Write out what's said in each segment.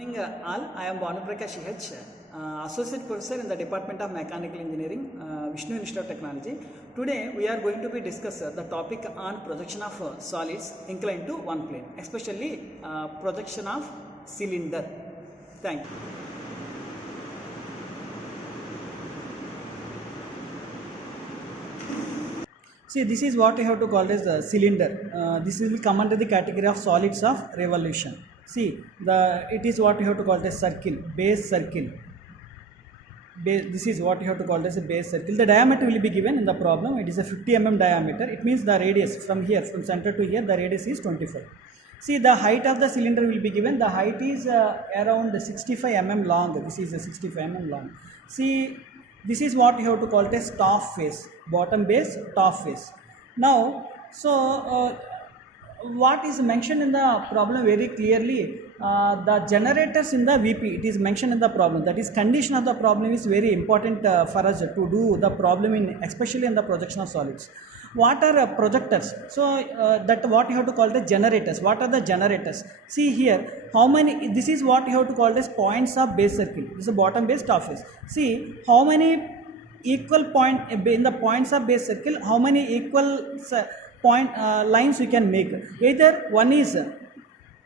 Morning all, I am Bhanuprakash H, Associate Professor in the Department of Mechanical Engineering, Vishnu Institute of Technology. Today we are going to be discuss the topic on projection of solids inclined to one plane, especially projection of cylinder. Thank you. See, this is what we have to call as the cylinder. This will come under the category of solids of revolution. See, it is what you have to call as circle, base circle. This is what you have to call as a base circle. The diameter will be given in the problem. It is a 50 mm diameter. It means the radius from here, from center to here, the radius is 25. See, the height of the cylinder will be given. The height is around 65 mm long. This is a 65 mm long. See, this is what you have to call it as top face, bottom base, top face. Now, what is mentioned in the problem very clearly, the generators in the VP, it is mentioned in the problem. That is, condition of the problem is very important for us to do the problem in, especially in the projection of solids. What are projectors? So that what you have to call the generators. What are the generators? See here, how many, this is what you have to call as points of base circle. This is a bottom base, top face. See how many equal point in the points of base circle, how many equal lines you can make. Either one is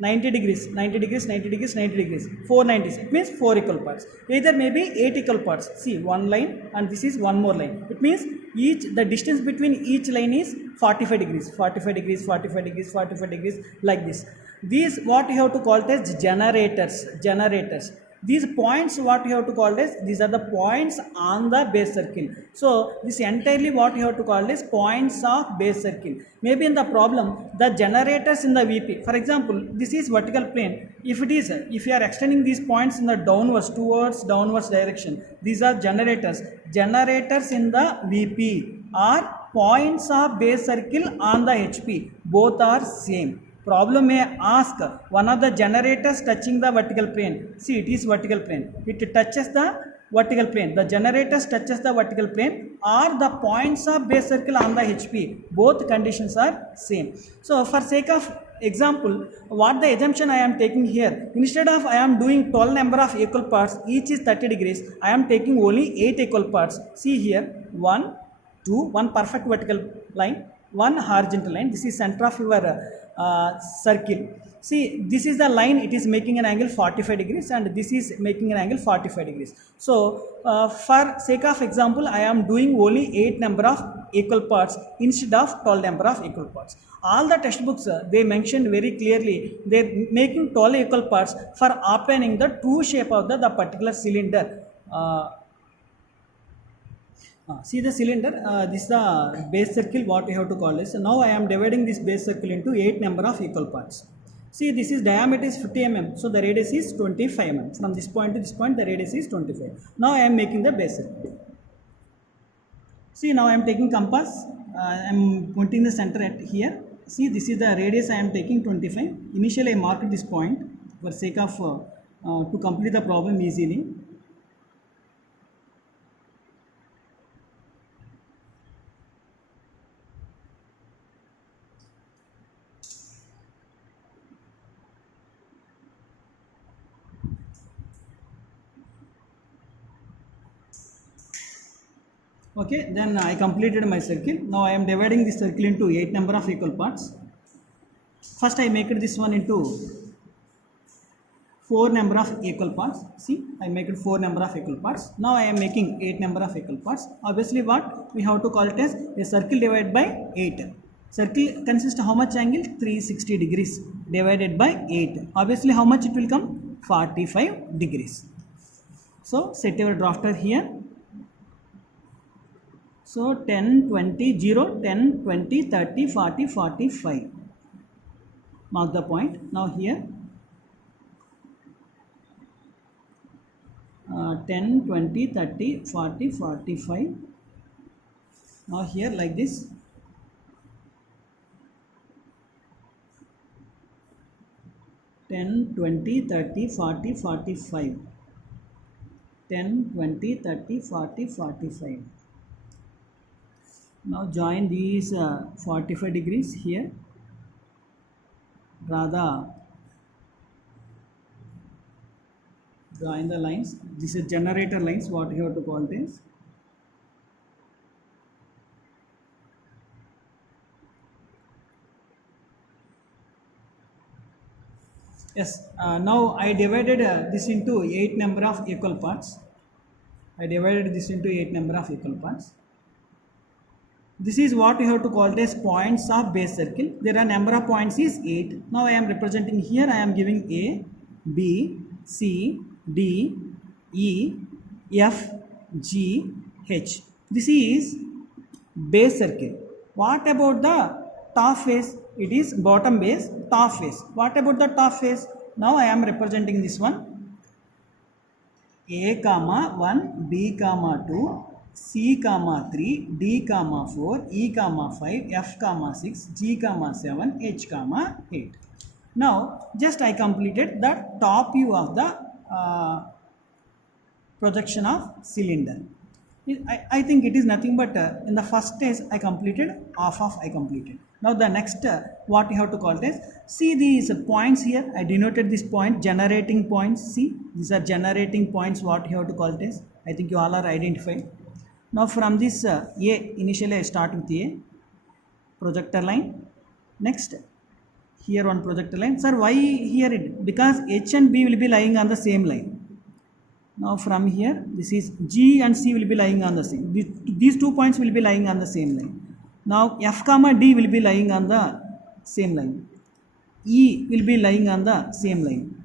90 degrees, 90 degrees, 90 degrees, 90 degrees, 490s. It means 4 equal parts. Either maybe 8 equal parts. See, one line and this is one more line. It means the distance between each line is 45 degrees, 45 degrees, 45 degrees, 45 degrees, like this. These what you have to call as generators. These points what you have to call as, these are the points on the base circle. So this entirely what you have to call as points of base circle. Maybe in the problem, the generators in the VP, for example, this is vertical plane. If you are extending these points in the downwards direction, these are generators. Generators in the VP are points of base circle on the HP. Both are same. Problem may ask, one of the generators touching the vertical plane. See, it is vertical plane. It touches the vertical plane. The generators touches the vertical plane or the points of base circle on the HP. Both conditions are same. So, for sake of example, what the assumption I am taking here, instead of I am doing 12 number of equal parts, each is 30 degrees, I am taking only 8 equal parts. See here, 1, 2, one perfect vertical line, one horizontal line. This is center of your circle. See, this is the line, it is making an angle 45 degrees and this is making an angle 45 degrees. So, for sake of example, I am doing only 8 number of equal parts instead of 12 number of equal parts. All the textbooks, they mentioned very clearly, they are making 12 equal parts for obtaining the true shape of the particular cylinder. See the cylinder, this is the base circle what we have to call this. So now I am dividing this base circle into 8 number of equal parts. See, this is diameter is 50 mm, so the radius is 25 mm. From this point to this point the radius is 25. Now I am making the base circle. See, now I am taking compass, I am pointing the center at here. See, this is the radius I am taking 25. Initially I marked this point for sake of to complete the problem easily. Okay, then I completed my circle. Now I am dividing this circle into 8 number of equal parts. First I make this one into 4 number of equal parts. See, I make it 4 number of equal parts. Now I am making 8 number of equal parts. Obviously what we have to call it as a circle divided by 8. Circle consists of how much angle? 360 degrees divided by 8. Obviously how much it will come? 45 degrees. So set your drafter here. So 10, 20, 0, 10, 20, 30, 40, 45. Mark the point. Now here 10, 20, 30, 40, 45. Now here like this. Ten, 20, 30, 40, 45. 10, 20, 30, 40, 45. Now join these 45 degrees here. Draw the drawing the lines. This is generator lines, what you have to call this. Yes, now I divided this into 8 number of equal parts. I divided this into 8 number of equal parts. This is what you have to call it as points of base circle. There are number of points is 8. Now I am representing here, I am giving A, B, C, D, E, F, G, H. This is base circle. What about the top face? It is bottom base, top face. What about the top face? Now I am representing this one. A comma 1, B comma 2, C comma 3, D comma 4, E comma 5, F comma 6, G comma 7, H comma 8. Now just I completed the top view of the projection of cylinder. I think it is nothing but in the first stage I completed, half of I completed. Now the next what you have to call it is, see these points here, I denoted this point, generating points. See, these are generating points, what you have to call it is. I think you all are identified. Now from this A, initially I start with A, projector line. Next, here one projector line. Sir, why here it? Because H and B will be lying on the same line. Now from here, this is G and C will be lying on the same. These 2 points will be lying on the same line. Now F comma D will be lying on the same line. E will be lying on the same line.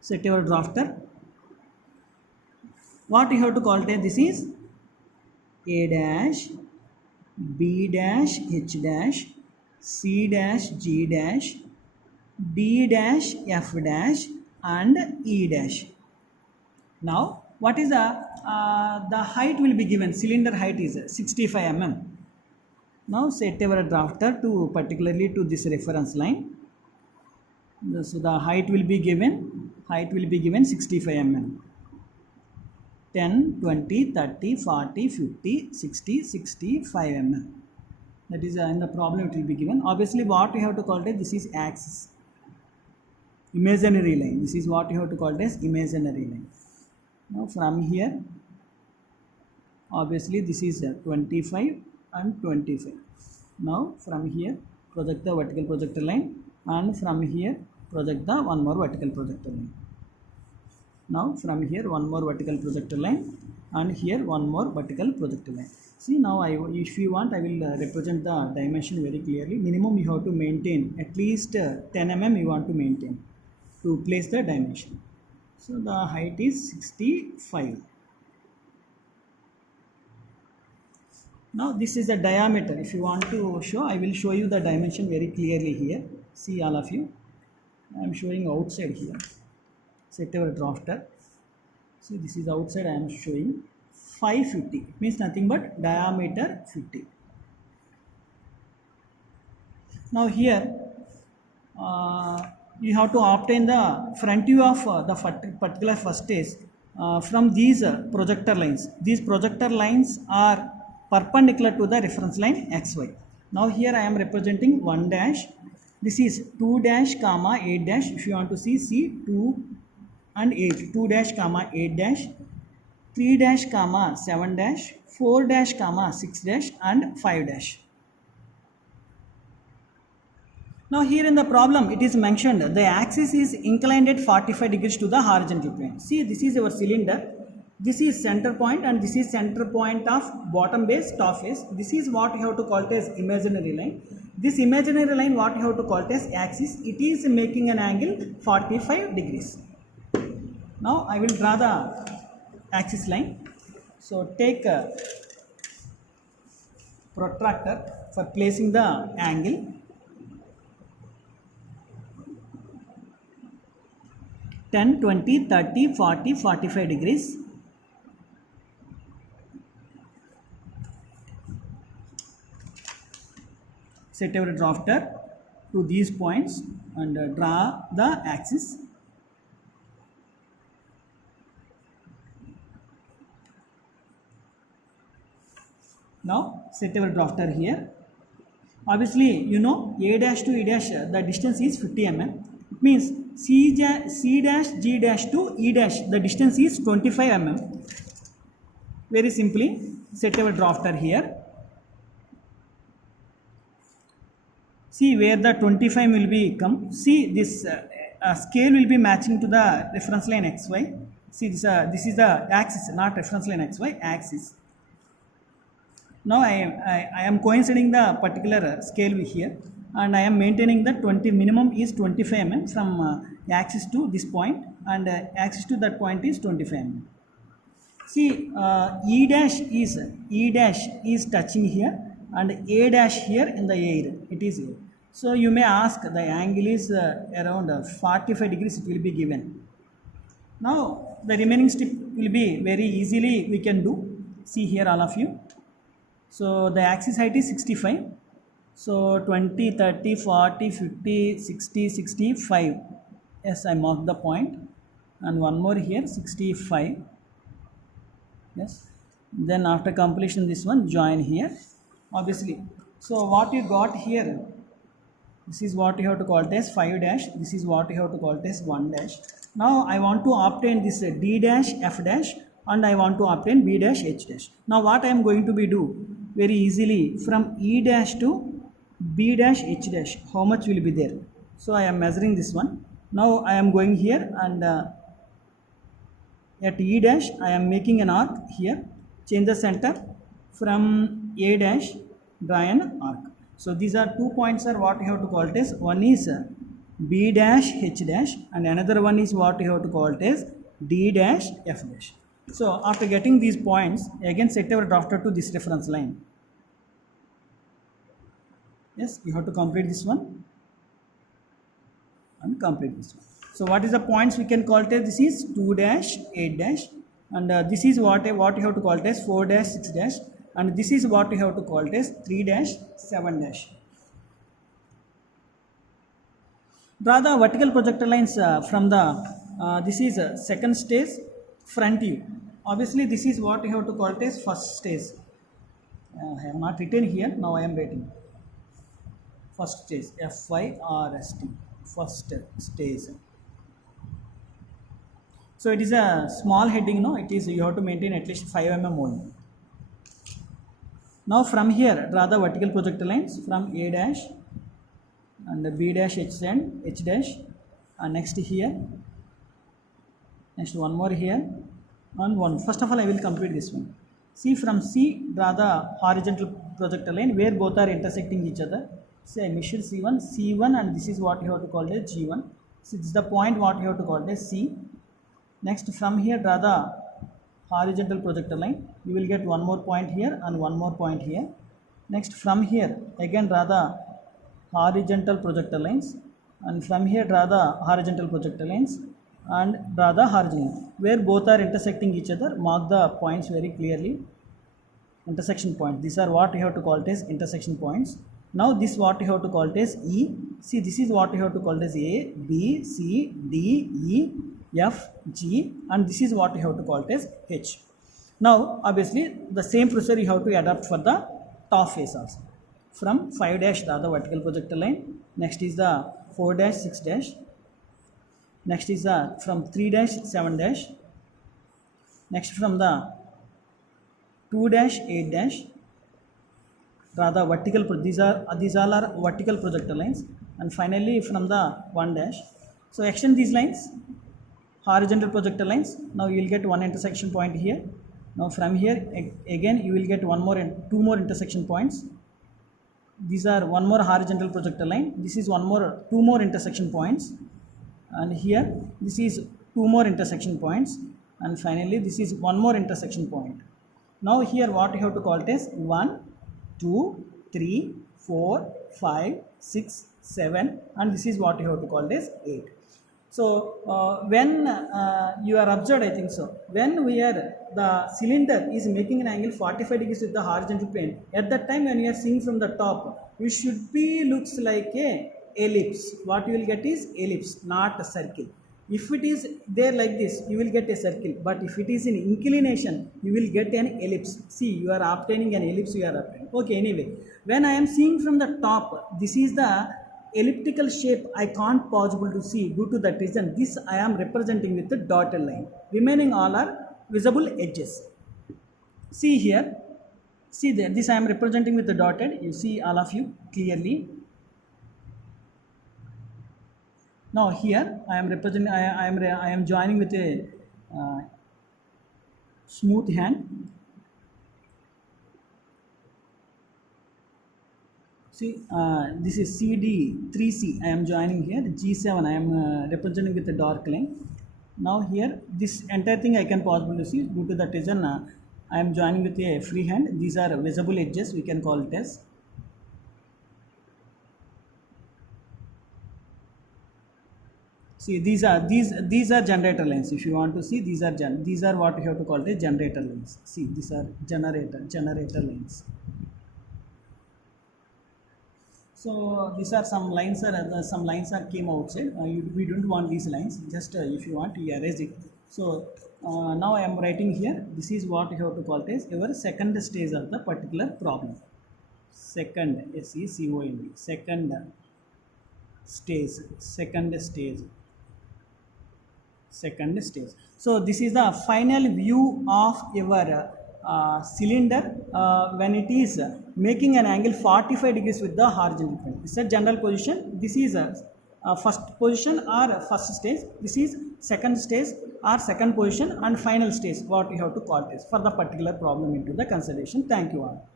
Set your drafter. What you have to call it? This is A dash, B dash, H dash, C dash, G dash, D dash, F dash, and E dash. Now what is the height will be given? Cylinder height is 65 mm. Now set our drafter to particularly to this reference line. So the height will be given 65 mm. 10, 20, 30, 40, 50, 60, 65 mm. That is in the problem it will be given. Obviously what we have to call it, this is axis. Imaginary line. This is what you have to call it as imaginary line. Now from here, obviously this is 25 and 25. Now from here project the vertical projector line, and from here project the one more vertical projector line. Now from here one more vertical projector line, and here one more vertical projector line. See, now if you want, I will represent the dimension very clearly. Minimum you have to maintain at least 10 mm you want to maintain to place the dimension. So the height is 65. Now this is the diameter. If you want to show, I will show you the dimension very clearly here. See all of you. I am showing outside here. Set our drafter. See, this is outside I am showing 550. It means nothing but diameter 50. Now here you have to obtain the front view of the particular first stage from these projector lines. These projector lines are perpendicular to the reference line XY. Now here I am representing 1 dash. This is 2 dash comma 8 dash. If you want to see 2 and 8, 2 dash comma 8 dash, 3 dash comma 7 dash, 4 dash comma 6 dash, and 5 dash. Now here in the problem it is mentioned the axis is inclined at 45 degrees to the horizontal plane. See, this is our cylinder. This is center point and this is center point of bottom base, top face. This is what you have to call it as imaginary line. This imaginary line what you have to call it as axis. It is making an angle 45 degrees. Now I will draw the axis line. So take a protractor for placing the angle. 10, 20, 30, 40, 45 degrees. Set our drafter to these points and draw the axis. Now set our drafter here. Obviously you know A dash to E dash the distance is 50 mm. It means C dash G dash to E dash, the distance is 25 mm. Very simply set our drafter here. See where the 25 will be come. See this scale will be matching to the reference line XY. See this is the axis, not reference line XY, axis. Now I am coinciding the particular scale here, and I am maintaining the 20 minimum is 25 mm from axis to this point, and axis to that point is 25 mm. See E dash is touching here, and A dash here in the air, it is here. So you may ask, the angle is around 45 degrees it will be given. Now the remaining step will be very easily we can do. See here all of you. So the axis height is 65. So 20, 30, 40, 50, 60, 65. Yes, I marked the point. And one more here, 65. Yes. Then after completion this one, join here. Obviously. So what you got here, this is what you have to call it as 5 dash. This is what you have to call it as 1 dash. Now I want to obtain this D dash, F dash, and I want to obtain B dash, H dash. Now what I am going to be do very easily, from E dash to B dash, H dash, how much will be there? So I am measuring this one. Now I am going here, and at E dash I am making an arc here. Change the center. From A dash, draw an arc. So these are 2 points are what you have to call it as. One is B dash, H dash, and another one is what you have to call it as D dash, F dash. So after getting these points, again set our drafter to this reference line. Yes, you have to complete this one and complete this one. So what is the points we can call it as? This is 2 dash, 8 dash, and this is what you have to call it as 4 dash, 6 dash, and this is what you have to call it as 3 dash, 7 dash. Draw the vertical projector lines from the this is second stage front view. Obviously this is what you have to call it as first stage. I have not written here, now I am writing. First stage, FYRST, first stage. So it is a small heading, no? It is, you have to maintain at least 5 mm only. Now from here, draw the vertical projector lines from A dash and B dash, H and H dash, and next here, next one more here, and one. First of all, I will complete this one. See, from C, draw the horizontal projector line where both are intersecting each other. Say I measure C1, and this is what you have to call as G1. So this is the point what you have to call as C. Next from here, draw the horizontal projector line. You will get one more point here and one more point here. Next from here, again draw the horizontal projector lines, and from here draw the horizontal projector lines and draw the horizontal where both are intersecting each other. Mark the points very clearly. Intersection point. These are what you have to call it as intersection points. Now this what you have to call it as E. See, this is what you have to call it as A, B, C, D, E, F, G, and this is what you have to call it as H. Now obviously the same procedure you have to adapt for the top face also. From 5 dash draw the vertical projector line. Next is the 4 dash, 6 dash. Next is the from 3 dash, 7 dash. Next from the 2 dash, 8 dash. Draw the vertical, these all are vertical projector lines, and finally from the 1 dash. So extend these lines, horizontal projector lines. Now you will get one intersection point here. Now from here again you will get two more intersection points. These are one more horizontal projector line. This is two more intersection points, and here this is 2 more intersection points, and finally this is one more intersection point. Now here what you have to call it is 1, 2, 3, 4, 5, 6, 7, and this is what you have to call it as 8. So when you are observed, I think so, when the cylinder is making an angle 45 degrees with the horizontal plane, at that time when you are seeing from the top, it should be looks like a ellipse. What you will get is ellipse, not a circle. If it is there like this, you will get a circle, but if it is in inclination, you will get an ellipse. See, you are obtaining an ellipse, you are obtaining. Okay, anyway, when I am seeing from the top, this is the elliptical shape I can't possible to see due to that reason this I am representing with the dotted line. Remaining all are visible edges. See here, see there, this I am representing with the dotted, you see all of you clearly. Now here I am representing, I am joining with a smooth hand. See, this is CD 3C. I am joining here. G7 I am representing with the dark line. Now here this entire thing I can possible to see due to that reason I am joining with a free hand. These are visible edges, we can call it as. See, these are generator lines. If you want to see, these are what you have to call it generator lines. See, these are generator lines. So these are some lines are came outside. We don't want these lines. Just if you want, you erase it. So now I am writing here. This is what you have to call it as your second stage of the particular problem. Second SECOND. Second stage. So this is the final view of your cylinder when it is making an angle 45 degrees with the horizontal plane. This is a general position. This is a first position or first stage. This is second stage or second position, and final stage what you have to call this for the particular problem into the consideration. Thank you all.